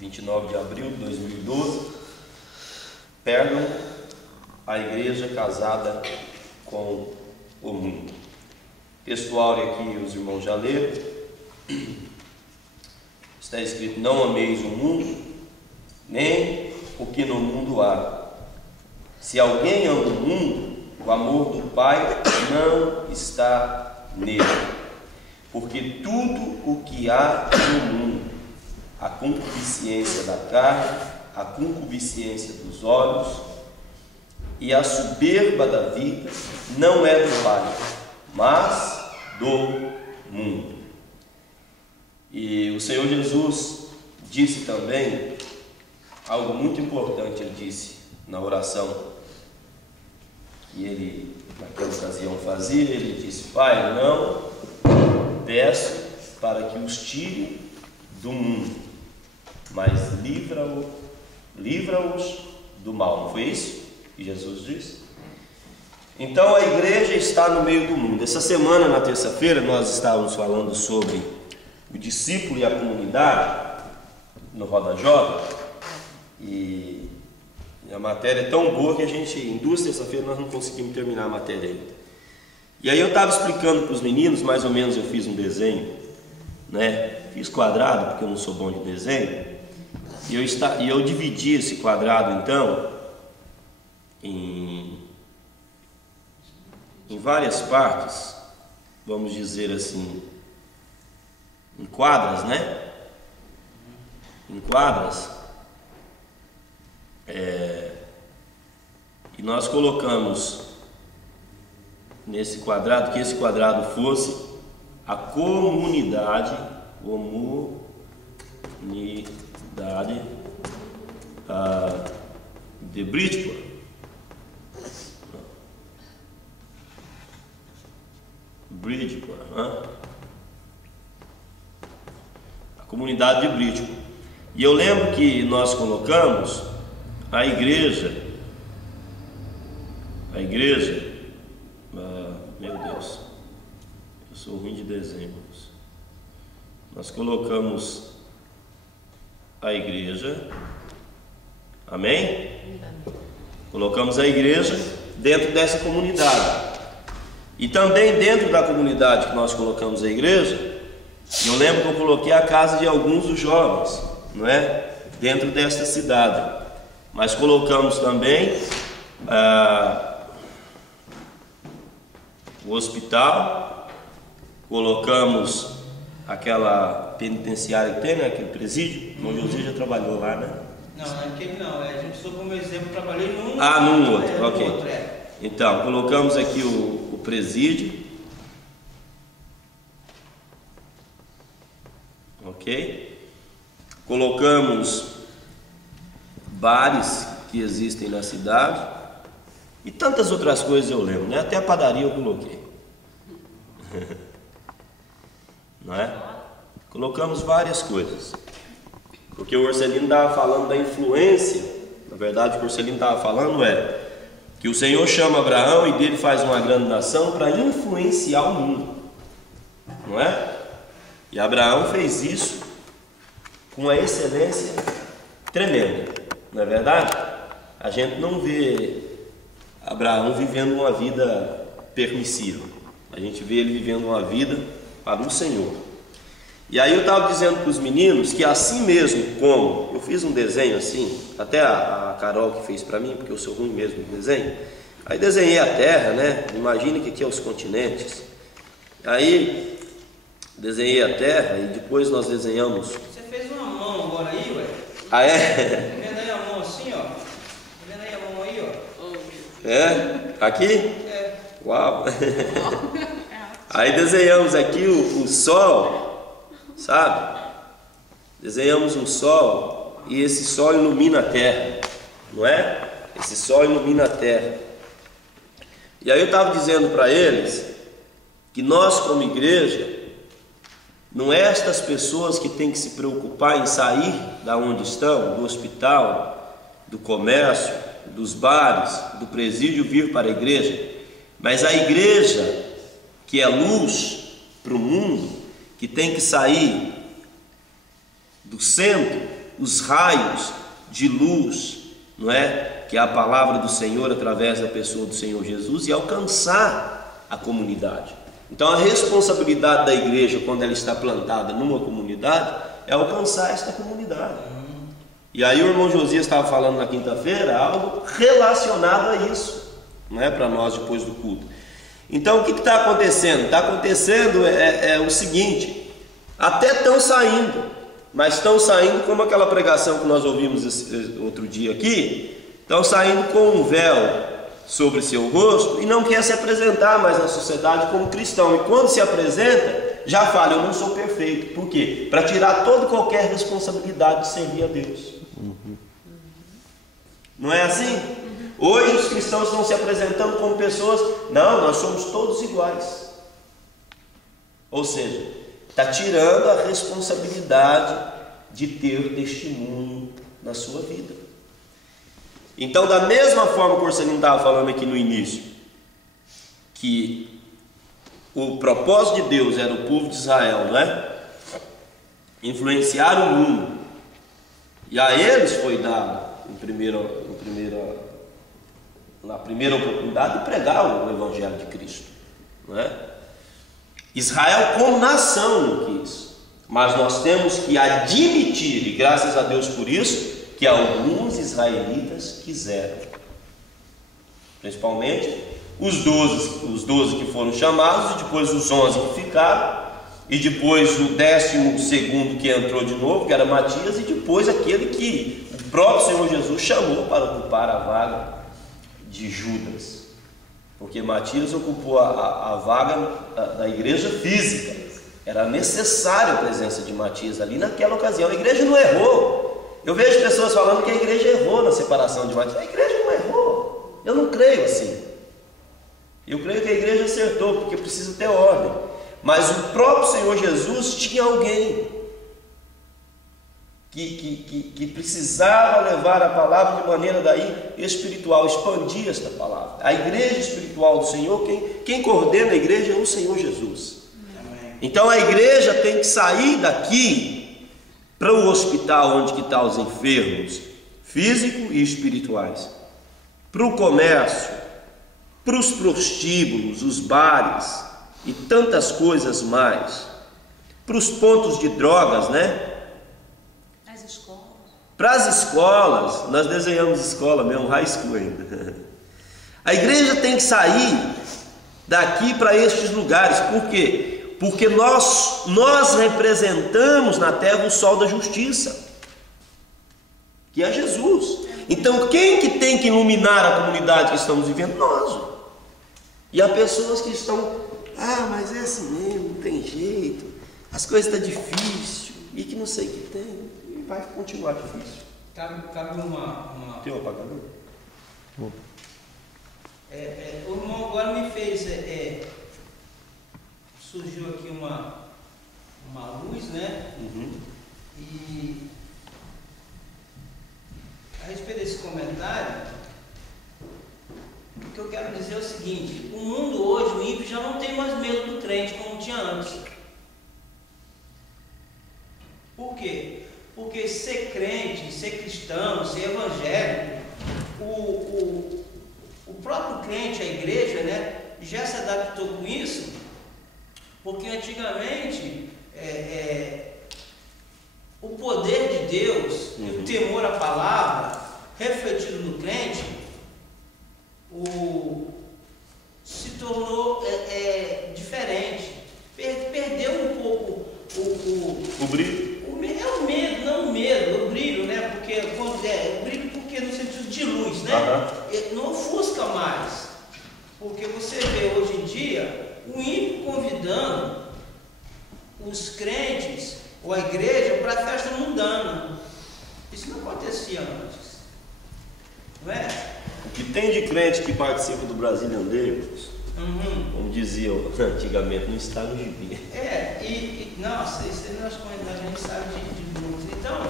29 de abril de 2012, Pérgamo, a igreja casada com o mundo. Textual aqui os irmãos já leram. Está escrito: não ameis o mundo, nem o que no mundo há. Se alguém ama o mundo, o amor do Pai não está nele. Porque tudo o que há no mundo, a concupiscência da carne, a concupiscência dos olhos e a soberba da vida, não é do Pai, mas do mundo. E o Senhor Jesus disse também algo muito importante. Ele disse na oração que ele naquela ocasião fazia, ele disse: Pai, não peço para que os tire do mundo, mas livra-os do mal. Não foi isso que Jesus disse? Então a igreja está no meio do mundo. Essa semana, na terça-feira, nós estávamos falando sobre o discípulo e a comunidade no Roda Jovem, e a matéria é tão boa que em 2 terça-feiras nós não conseguimos terminar a matéria ainda. E aí eu estava explicando para os meninos, mais ou menos eu fiz um desenho, né? Fiz quadrado porque eu não sou bom de desenho, e eu dividi esse quadrado então em várias partes, vamos dizer assim, em quadras, né? Em quadras. E nós colocamos nesse quadrado, que esse quadrado fosse a comunidade de Bridgeport. A comunidade de Bridgeport. E eu lembro que nós colocamos a igreja, meu Deus, eu sou ruim de desenho. Nós colocamos a igreja, amém? Colocamos a igreja dentro dessa comunidade. E também dentro da comunidade que nós colocamos a igreja, eu lembro que eu coloquei a casa de alguns dos jovens, não é? Dentro desta cidade. Mas colocamos também o hospital, colocamos aquela penitenciária que tem, né? Aquele presídio. O irmão José já trabalhou lá, né? Não, aquele não, a gente só como exemplo, trabalhei num. Num outro, ok. Então, colocamos aqui o presídio, ok? Colocamos bares que existem na cidade e tantas outras coisas eu lembro, né? Até a padaria eu coloquei. Não é? Colocamos várias coisas, porque o Orcelino estava falando da influência. Na verdade, o que o Orcelino estava falando que o Senhor chama Abraão e dele faz uma grande nação para influenciar o mundo, não é? E Abraão fez isso com uma excelência tremenda, não é verdade? A gente não vê Abraão vivendo uma vida permissiva, a gente vê ele vivendo uma vida para o Senhor. E aí eu estava dizendo para os meninos que assim mesmo como eu fiz um desenho assim, até a Carol que fez para mim, porque eu sou ruim mesmo no desenho, aí desenhei a terra, né? Imagine que aqui é os continentes. Aí desenhei a terra e depois nós desenhamos. Você fez uma mão agora aí, ué? Ah, é? Tá vendo aí a mão assim, ó? Tá vendo aí a mão aí, ó? É? Aqui? É. Uau! Aí desenhamos aqui o sol, sabe? Desenhamos um sol e esse sol ilumina a terra, não é? Esse sol ilumina a terra. E aí eu estava dizendo para eles que nós como igreja, não é estas pessoas que têm que se preocupar em sair da onde estão, do hospital, do comércio, dos bares, do presídio, vir para a igreja, mas a igreja que é luz para o mundo, que tem que sair do centro os raios de luz, não é? Que é a palavra do Senhor através da pessoa do Senhor Jesus, e alcançar a comunidade. Então a responsabilidade da igreja, quando ela está plantada numa comunidade, é alcançar esta comunidade. E aí o irmão Josias estava falando na quinta-feira algo relacionado a isso, não é, para nós depois do culto. Então o que está acontecendo? Está acontecendo o seguinte: até estão saindo, mas estão saindo como aquela pregação que nós ouvimos outro dia aqui, estão saindo com um véu sobre seu rosto e não quer se apresentar mais na sociedade como cristão, e quando se apresenta já fala: eu não sou perfeito. Por quê? Para tirar toda e qualquer responsabilidade de servir a Deus. Não é assim? Hoje os cristãos estão se apresentando como pessoas: não, nós somos todos iguais. Ou seja, está tirando a responsabilidade de ter testemunho na sua vida. Então, da mesma forma que o Orcelino estava falando aqui no início, que o propósito de Deus era o povo de Israel, não é? Influenciar o mundo, e a eles foi dado na primeira oportunidade de pregar o Evangelho de Cristo, não é? Israel como nação não quis, mas nós temos que admitir, e graças a Deus por isso, que alguns israelitas quiseram, principalmente os 12 que foram chamados, e depois os 11 que ficaram, e depois o 12º que entrou de novo, que era Matias, e depois aquele que o próprio Senhor Jesus chamou para ocupar a vaga de Judas, porque Matias ocupou a vaga da igreja física. Era necessária a presença de Matias ali naquela ocasião. A igreja não errou. Eu vejo pessoas falando que a igreja errou na separação de Matias. A igreja não errou. Eu não creio assim. Eu creio que a igreja acertou, porque precisa ter ordem. Mas o próprio Senhor Jesus tinha alguém que precisava levar a palavra de maneira daí espiritual, expandir esta palavra. A igreja espiritual do Senhor, quem coordena a igreja é o Senhor Jesus. Amém. Então a igreja tem que sair daqui para o hospital onde que estão os enfermos, físicos e espirituais, para o comércio, para os prostíbulos, os bares e tantas coisas mais, para os pontos de drogas, né? Para as escolas, nós desenhamos escola mesmo, high school ainda. A igreja tem que sair daqui para estes lugares. Por quê? Porque nós representamos na terra o sol da justiça, que é Jesus. Então quem que tem que iluminar a comunidade que estamos vivendo? Nós. E há pessoas que estão: mas é assim mesmo, não tem jeito, as coisas estão difíceis, e que não sei o que tem. Vai continuar difícil. Cabe uma... Tem um apagador? O irmão agora me fez... surgiu aqui uma luz, né? Uhum. E a respeito desse comentário, o que eu quero dizer é o seguinte: o mundo hoje, o ímpio, já não tem mais medo do crente como tinha antes. Por quê? Porque ser crente, ser cristão, ser evangélico, o próprio crente, a igreja, né, já se adaptou com isso, porque antigamente o poder de Deus, o temor à palavra, refletido no crente, se tornou diferente, perdeu um pouco o brilho. É o medo, não o medo, o brilho, né? Porque o brilho porque no sentido de luz, né? Não ofusca mais. Porque você vê hoje em dia o ímpio convidando os crentes ou a igreja para a festa mundana. Isso não acontecia antes. Não é? O que tem de crente que participa do Brazilian Day, como diziam antigamente, não está no gibi. Nossa, isso aí a gente sabe de blues. Então,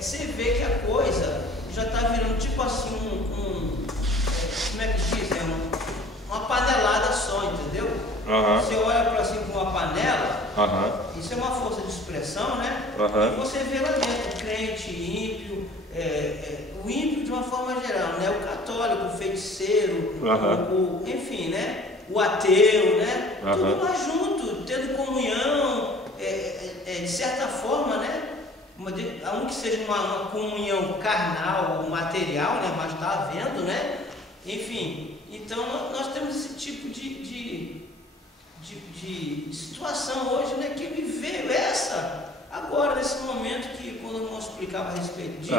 você vê que a coisa já está virando tipo assim como é que diz? Uma panelada só, entendeu? Você olha para assim com uma panela, isso é uma força de expressão, né? E você vê lá dentro, crente, ímpio, o ímpio de uma forma geral, né? O católico, o feiticeiro, enfim, né? O ateu, né? Tudo lá junto, tendo comunhão, de certa forma, né? A que seja uma comunhão carnal ou material, né? Mas está havendo, né? Enfim, então nós temos esse tipo de situação hoje, né? Que me veio agora, nesse momento que quando o irmão explicava a respeito disso,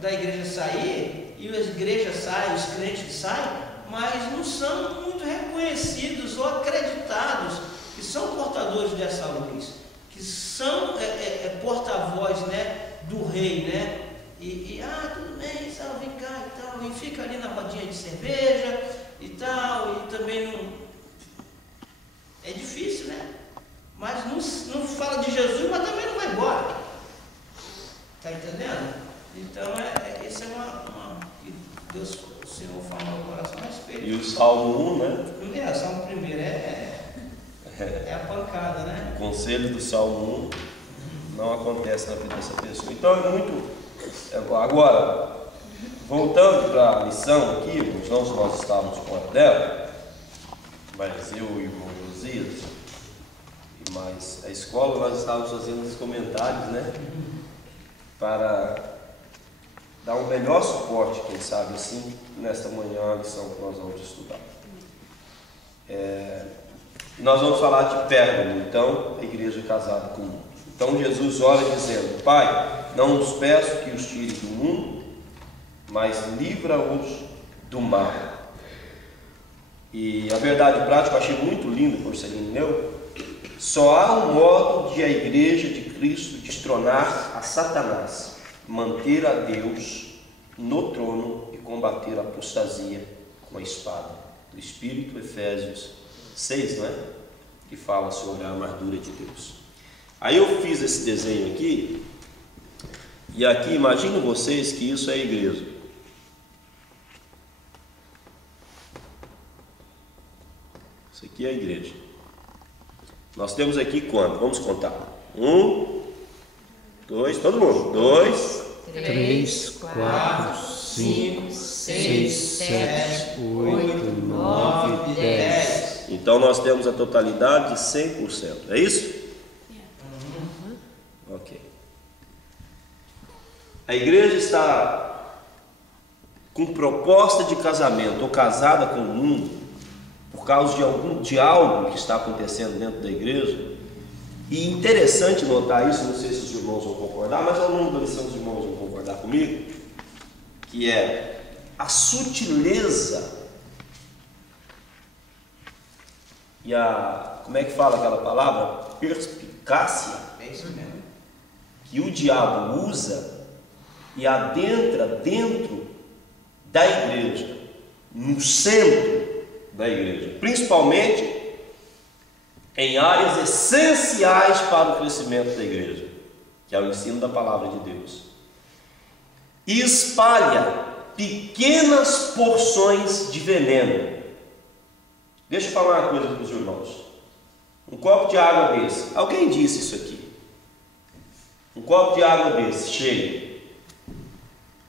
da igreja sair, e as igrejas saem, os crentes saem, mas não são muito reconhecidos ou acreditados que são portadores dessa luz, que são porta-voz, né, do rei, né? Tudo bem, vem cá e tal, e fica ali na rodinha de cerveja e tal, e também não. É difícil, né? Mas não fala de Jesus, mas também não vai embora. Está entendendo? Então, essa é uma que Deus, o Senhor fala no coração a respeito. E o Salmo 1, né? O Salmo 1 é a pancada, né? O conselho do Salmo 1 não acontece na vida dessa pessoa. Então é muito. Agora, voltando para a lição aqui, os irmãos, nós estávamos com a dela, mas eu e o irmão Josias, e mais a escola, nós estávamos fazendo os comentários, né? Para dar um melhor suporte, quem sabe assim, nesta manhã, a lição que nós vamos estudar. Nós vamos falar de Pérgamo, então, a igreja casada com o mundo. Então Jesus ora dizendo: Pai, não os peço que os tire do mundo, mas livra-os do mal. E a verdade prática eu achei muito lindo, Porcelino meu. Só há um modo de a igreja de Cristo destronar a Satanás, manter a Deus no trono e combater a apostasia com a espada do Espírito. Efésios 6, não é? Que fala sobre a armadura de Deus. Aí eu fiz esse desenho aqui, e aqui imagino vocês que isso é a igreja. Isso aqui é a igreja. Nós temos aqui quanto? Vamos contar. 1, 2, todo mundo. 2, 3, 4, 5, 6, 7, 8, 9, 10. Então nós temos a totalidade de 100%. É isso? Ok. A igreja está com proposta de casamento ou casada com o mundo por causa de algo que está acontecendo dentro da igreja. E interessante notar isso, não sei se os irmãos vão concordar, mas ao longo da lição os irmãos vão concordar comigo, que é a sutileza e como é que fala aquela palavra? Perspicácia. É isso mesmo. Que o diabo usa e adentra dentro da igreja, no centro da igreja, principalmente em áreas essenciais para o crescimento da igreja, que é o ensino da palavra de Deus, e espalha pequenas porções de veneno. Deixa eu falar uma coisa para os irmãos. Um copo de água desse, alguém disse isso aqui, um copo de água desse cheio,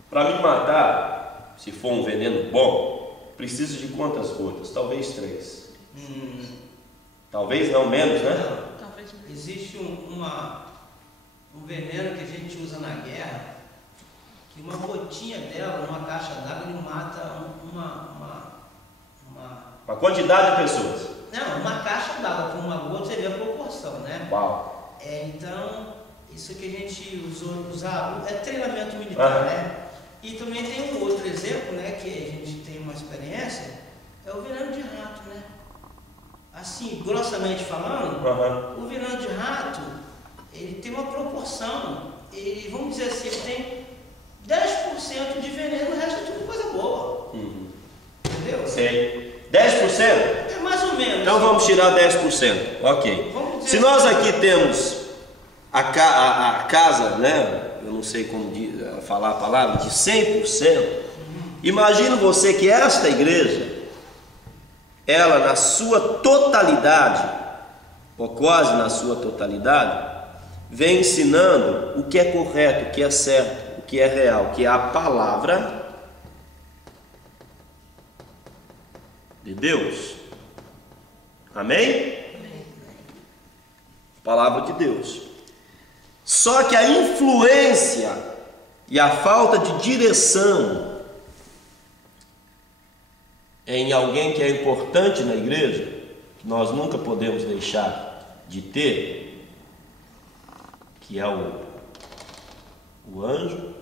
para me matar, se for um veneno bom, precisa de quantas gotas? Talvez 3. Talvez não menos, né? Talvez. Existe um veneno que a gente usa na guerra, que uma gotinha dela, numa caixa d'água, ele mata uma quantidade de pessoas. Não, uma caixa d'água com uma gota, você vê a proporção, né? Uau! Então, isso que a gente usava é treinamento militar, né? E também tem um outro exemplo, né, que a gente tem uma experiência, é o veneno de rato, né? Assim, grossamente falando, o veneno de rato, ele tem uma proporção, ele, vamos dizer assim, ele tem 10% de veneno, o resto é tudo coisa boa. Entendeu? Sei. 10%? É mais ou menos. Então vamos tirar 10%. Ok. Se nós aqui temos a casa, né? Eu não sei como falar a palavra, de 100%. Imagina você que esta igreja, ela na sua totalidade, ou quase na sua totalidade, vem ensinando o que é correto, o que é certo, o que é real, que é a palavra de Deus. Amém? Palavra de Deus. Só que a influência e a falta de direção em alguém que é importante na igreja, que nós nunca podemos deixar de ter, que é o anjo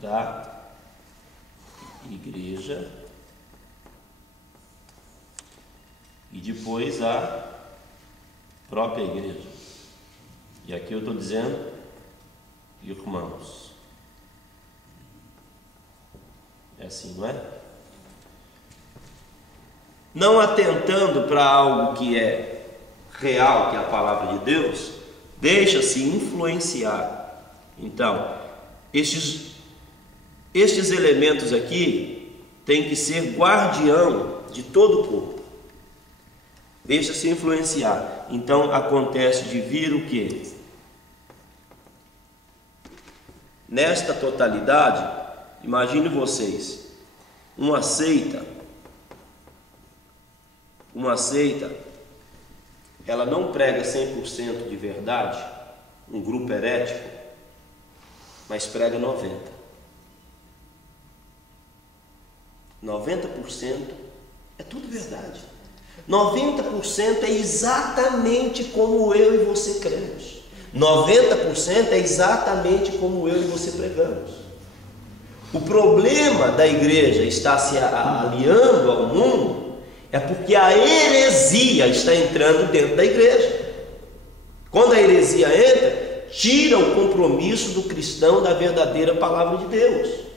da igreja, e depois a própria igreja. E aqui eu estou dizendo irmãos. É assim, não é? Não atentando para algo que é real, que é a palavra de Deus, deixa-se influenciar. Então, estes elementos aqui têm que ser guardião de todo o corpo. Deixa-se influenciar. Então acontece de vir o quê? Nesta totalidade, imagine vocês, uma seita, ela não prega 100% de verdade, um grupo herético, mas prega 90%. 90% é tudo verdade. 90% é exatamente como eu e você cremos. 90% é exatamente como eu e você pregamos. O problema da igreja estar se aliando ao mundo é porque a heresia está entrando dentro da igreja. Quando a heresia entra, tira o compromisso do cristão da verdadeira palavra de Deus.